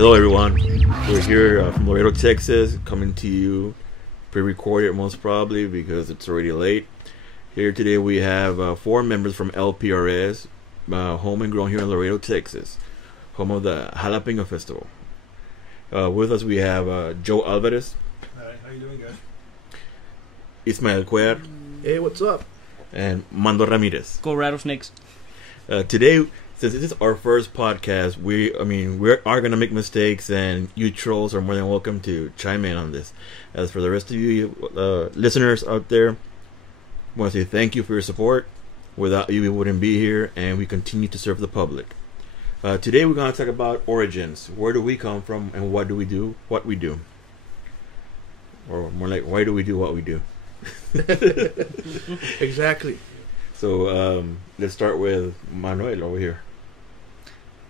Hello, everyone. We're here from Laredo, Texas, coming to you pre-recorded most probably because it's already late. Here today we have 4 members from LPRS, home and grown here in Laredo, Texas, home of the Jalapeno Festival. With us we have Joe Alvarez. Hi, how you doing, guys? Ismael Cuellar. Hey, what's up? And Mando Ramirez. Go Rattlesnakes. Today, since this is our first podcast, we are going to make mistakes, and you trolls are more than welcome to chime in on this. As for the rest of you listeners out there, I want to say thank you for your support. Without you, we wouldn't be here, and we continue to serve the public. Today, we're going to talk about origins. Where do we come from, and what do we do? What we do. Or more like, why do we do what we do? Exactly. So, let's start with Manuel over here.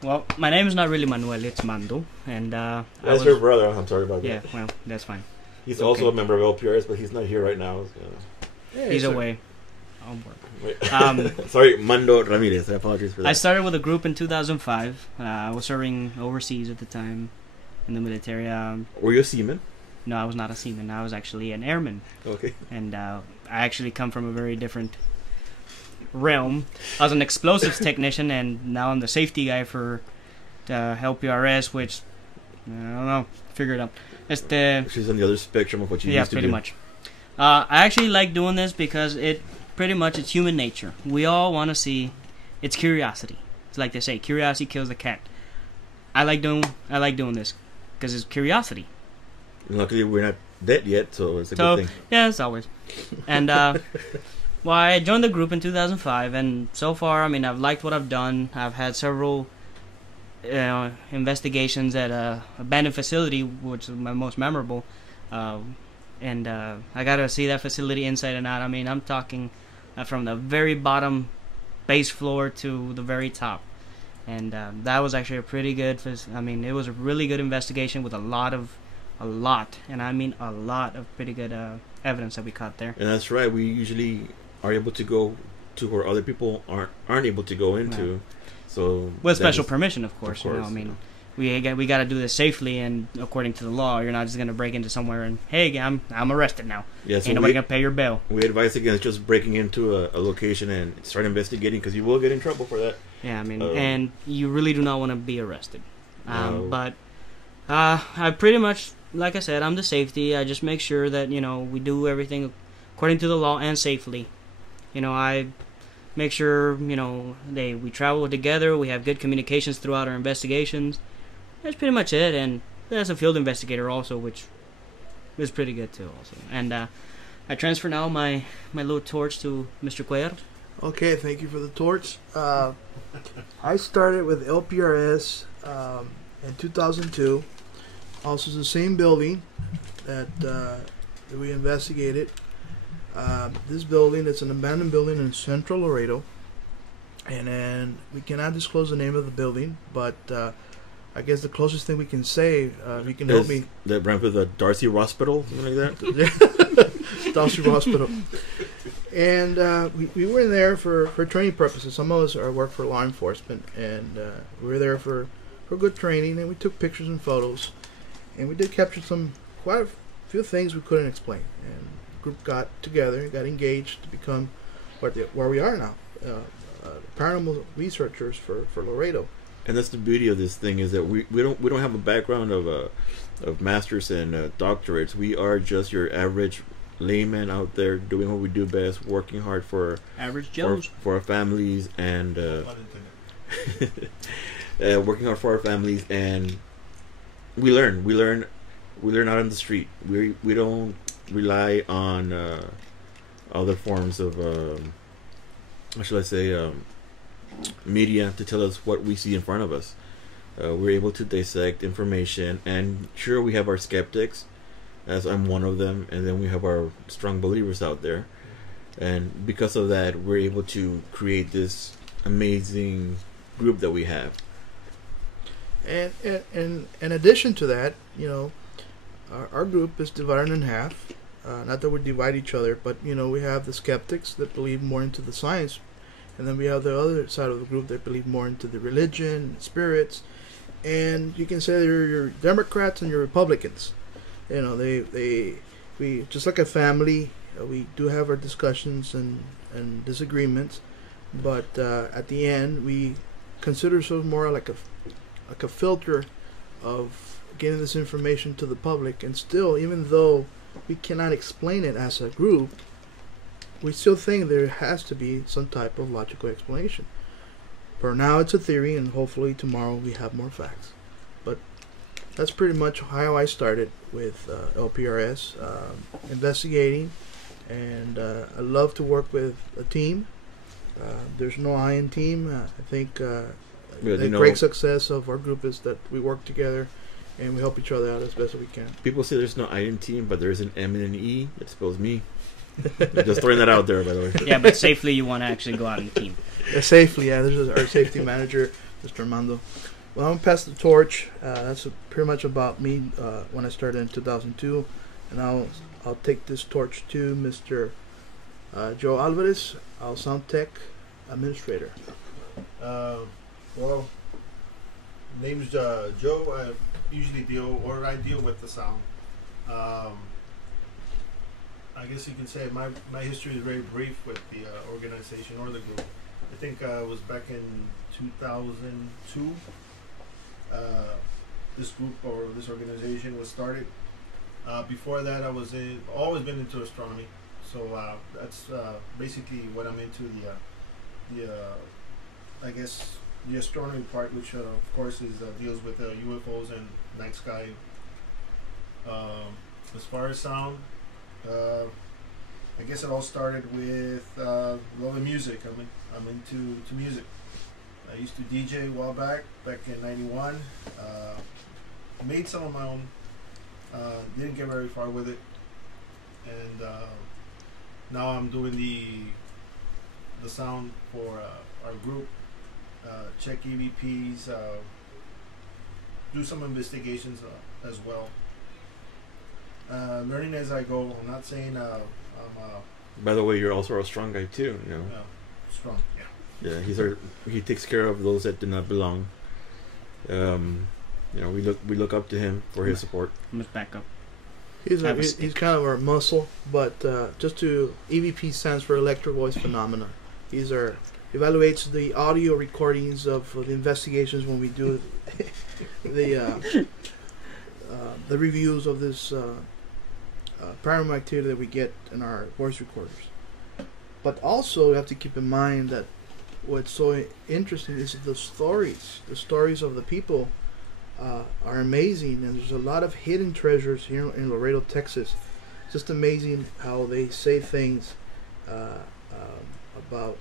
Well, my name is not really Manuel, it's Mando. And That's your brother. I'm sorry about that. Yeah, well, that's fine. He's also a member of LPRS, but he's not here right now. Yeah, He's sir. away. On work. Sorry, Mando Ramirez. I apologize for that. I started with a group in 2005. I was serving overseas at the time in the military. Were you a seaman? No, I was not a seaman. I was actually an airman. Okay. And I actually come from a very different realm. I was an explosives technician, and now I'm the safety guy for the LPRS, which I don't know, figure it out. It's the She's on the other spectrum of what you used to do. pretty much. I actually like doing this because it's human nature. We all want to see. It's curiosity. It's like they say, curiosity kills the cat. I like doing this because it's curiosity. Luckily, we're not dead yet, so it's a good thing. Yeah, it's always. And well, I joined the group in 2005, and so far, I've liked what I've done. I've had several investigations at a abandoned facility, which is my most memorable. And I got to see that facility inside and out. I'm talking from the very bottom base floor to the very top. And that was actually a pretty good, it was a really good investigation with a lot of pretty good evidence that we caught there. And that's right. We usually are able to go to where other people aren't able to go into. Right. So with special permission, of course. Yeah. We got to do this safely and according to the law. You're not just gonna break into somewhere and hey, I'm arrested now. Yeah, so ain't nobody gonna pay your bail. We advise against just breaking into a location and start investigating because you will get in trouble for that. Yeah, and you really do not want to be arrested. No. But I pretty much, like I said, I'm the safety. I just make sure that we do everything according to the law and safely. I make sure we travel together. We have good communications throughout our investigations. That's pretty much it. And there's a field investigator also, which is pretty good too. Also, and I transfer now my little torch to Mr. Cuellar. Okay, thank you for the torch. I started with LPRS in 2002. Also, the same building that we investigated. This building, it's an abandoned building in central Laredo, and then we cannot disclose the name of the building, but I guess the closest thing we can say, if you can help me. That ran with the Darcy Hospital, something like that? Darcy Hospital. And we were in there for training purposes. Some of us work for law enforcement, and we were there for good training, and we took pictures and photos. And we did capture quite a few things we couldn't explain. And the group got together, got engaged to become where we are now, paranormal researchers for Laredo. And that's the beauty of this thing is that we don't have a background of masters and doctorates. We are just your average layman out there doing what we do best, working hard for average Joes, for our families, and working hard for our families, and we learn out on the street. We don't rely on other forms of how shall I say media to tell us what we see in front of us. We're able to dissect information, and sure, we have our skeptics, as I'm one of them, and then we have our strong believers out there, and because of that, we're able to create this amazing group that we have. And in addition to that, our group is divided in half. Not that we divide each other, but we have the skeptics that believe more into the science, and then we have the other side of the group that believe more into the religion, spirits, and you can say they're your Democrats and your Republicans. You know, we just like a family. We do have our discussions and disagreements, but at the end, we consider ourselves more like a filter of getting this information to the public. And still, even though we cannot explain it as a group, we still think there has to be some type of logical explanation. For now, it's a theory, and hopefully tomorrow we have more facts. But that's pretty much how I started with LPRS, investigating, and I love to work with a team. There's no I in team. I think the great success of our group is that we work together and we help each other out as best as we can. People say there's no I in team, but there's an M and an E. That spells me. Just throwing that out there, by the way. Yeah, but safely you want to actually go out in team. Safely, yeah. This is our safety manager, Mr. Mando. Well, I'm going to pass the torch. That's pretty much about me when I started in 2002. And I'll take this torch to Mr. Joe Alvarez, our sound tech administrator. Well, name's Joe. I usually deal with the sound. I guess you can say my history is very brief with the organization or the group. I think it was back in 2002. This group or this organization was started. Before that, I was always been into astronomy. So that's basically what I'm into. I guess the astronomy part, which of course is deals with UFOs and night sky. As far as sound, I guess it all started with love of music. I'm into music. I used to DJ a while back in '91. Made some of my own. Didn't get very far with it, and now I'm doing the sound for our group. Check EVPs. Do some investigations as well. Learning as I go. I'm not saying I'm. By the way, you're also a strong guy too. You know. Strong. Yeah. Yeah, he takes care of those that do not belong. You know, we look up to him for his support. Let's back up. He's kind of our muscle, but just to EVP stands for Electro Voice Phenomena. Evaluates the audio recordings of the investigations when we do the reviews of this paranormal activity that we get in our voice recorders. But also, we have to keep in mind that what's so interesting is the stories. The stories of the people are amazing, and there's a lot of hidden treasures here in Laredo, Texas. Just amazing how they say things about,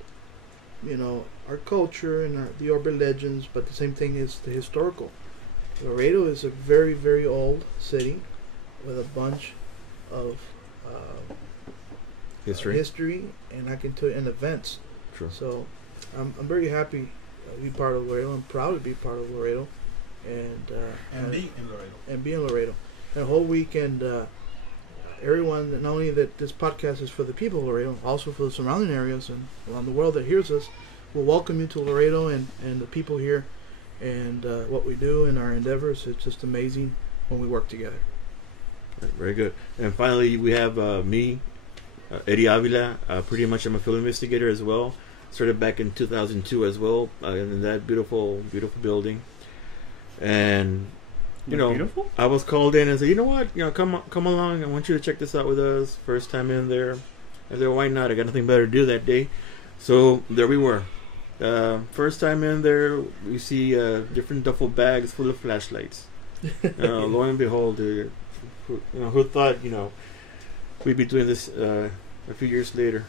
you know, our culture and the urban legends, but the same thing is the historical. Laredo is a very, very old city with a bunch of history, and I can tell you, and events. True. So I'm very happy to be part of Laredo. I'm proud to be part of Laredo, and be in Laredo. And be in Laredo. And the whole weekend, everyone, not only that this podcast is for the people of Laredo, also for the surrounding areas and around the world that hears us, we'll welcome you to Laredo and the people here, and what we do and our endeavors. It's just amazing when we work together. Right, very good. And finally, we have me, Eddie Avila. Pretty much I'm a field investigator as well. Started back in 2002 as well, in that beautiful building. And you know, beautiful? I was called in and said, you know what, come along. I want you to check this out with us. First time in there. I said, why not? I got nothing better to do that day. So there we were. First time in there, we see different duffel bags full of flashlights. Lo and behold, who thought we'd be doing this a few years later.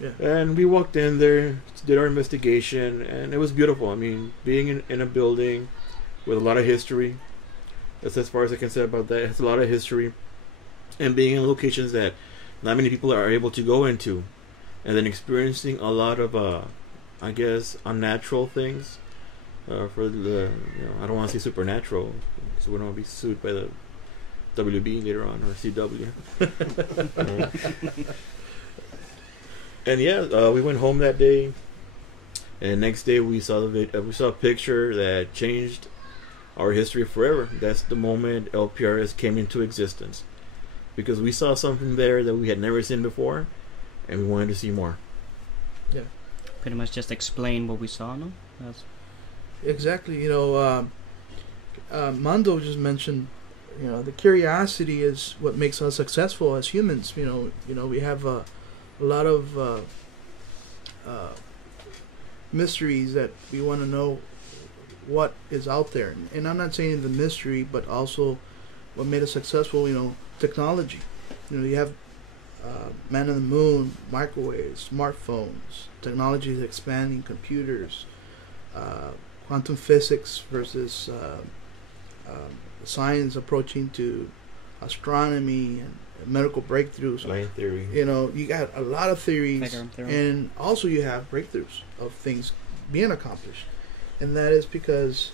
Yeah. And we walked in there, did our investigation, and it was beautiful. I mean, being in a building with a lot of history, that's as far as I can say about that. It has a lot of history, and being in locations that not many people are able to go into, and then experiencing a lot of I guess unnatural things for the I don't want to say supernatural, so we don't want to be sued by the WB later on, or CW. And yeah, we went home that day, and next day we saw a picture that changed our history forever. That's the moment LPRS came into existence, because we saw something there that we had never seen before, and we wanted to see more. Yeah. Pretty much just explain what we saw, no? That's Exactly. Mando just mentioned, the curiosity is what makes us successful as humans. We have a lot of mysteries that we want to know what is out there. And I'm not saying the mystery, but also what made us successful, technology. You have man on the moon, microwaves, smartphones, technology is expanding, computers, quantum physics versus science approaching to astronomy and medical breakthroughs. Line theory. You got a lot of theories, theory. and also you have breakthroughs of things being accomplished, and that is because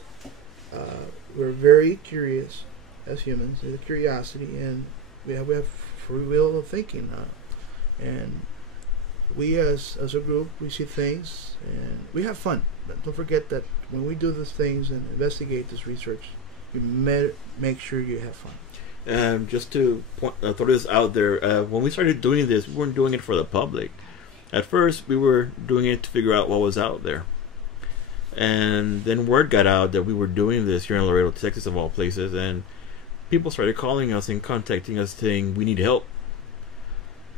we're very curious as humans. There's a curiosity, and we have free will of thinking, and we as a group, we see things and we have fun. But don't forget that when we do these things and investigate this research, you make sure you have fun. Just to throw this out there, when we started doing this, we weren't doing it for the public. At first, we were doing it to figure out what was out there. And then word got out that we were doing this here in Laredo, Texas, of all places, and people started calling us and contacting us saying, we need help.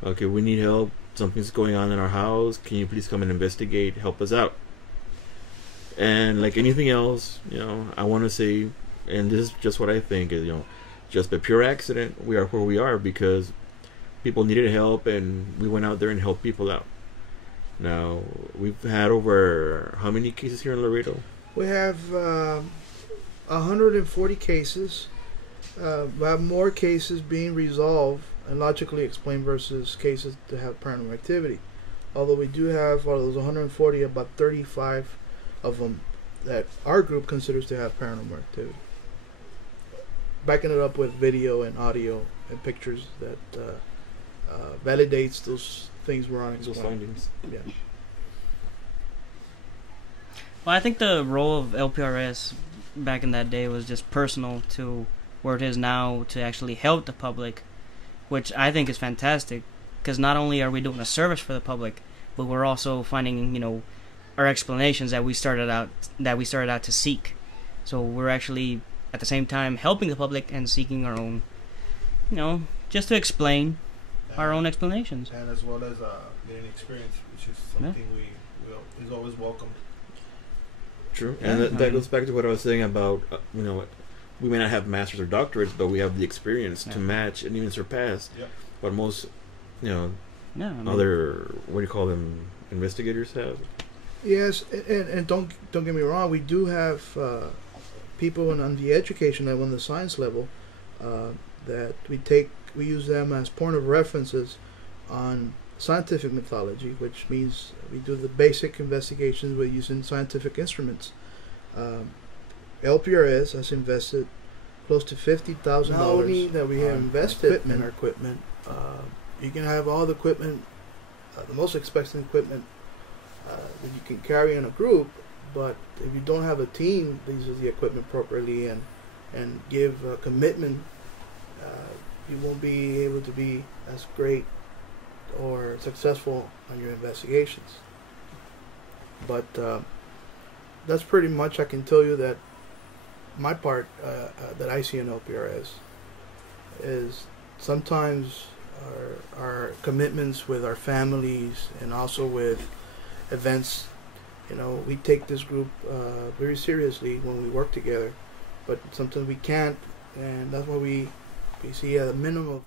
Okay, we need help. Something's going on in our house. Can you please come and investigate? Help us out. And like anything else, I want to say, and this is just what I think, is, just a pure accident. We are where we are because people needed help, and we went out there and helped people out. Now, we've had over how many cases here in Laredo? We have 140 cases. We have more cases being resolved and logically explained versus cases that have paranormal activity. Although we do have, out of those 140, about 35 of them that our group considers to have paranormal activity. Backing it up with video and audio and pictures that validates those things we're on. Those findings. Yeah. Well, I think the role of LPRS back in that day was just personal to where it is now, to actually help the public, which I think is fantastic, because not only are we doing a service for the public, but we're also finding, our explanations that we started out to seek. So we're actually at the same time helping the public and seeking our own, just to explain our own explanations. And as well as getting experience, which is something we is always welcomed. True, and that goes back to what I was saying about, we may not have masters or doctorates, but we have the experience to match and even surpass what most, other, what do you call them, investigators have. Yes, and don't get me wrong, we do have people on the education level, on the science level, that we use them as point of references on scientific mythology, which means we do the basic investigations with using scientific instruments. LPRS has invested close to $50,000. Not only that we have invested in our equipment, you can have all the equipment, the most expensive equipment that you can carry in a group, but if you don't have a team that uses the equipment properly and give a commitment, you won't be able to be as great or successful on your investigations. But that's pretty much, I can tell you that my part that I see in LPRS is sometimes our commitments with our families and also with events. We take this group very seriously when we work together, but sometimes we can't, and that's why we see at a minimum of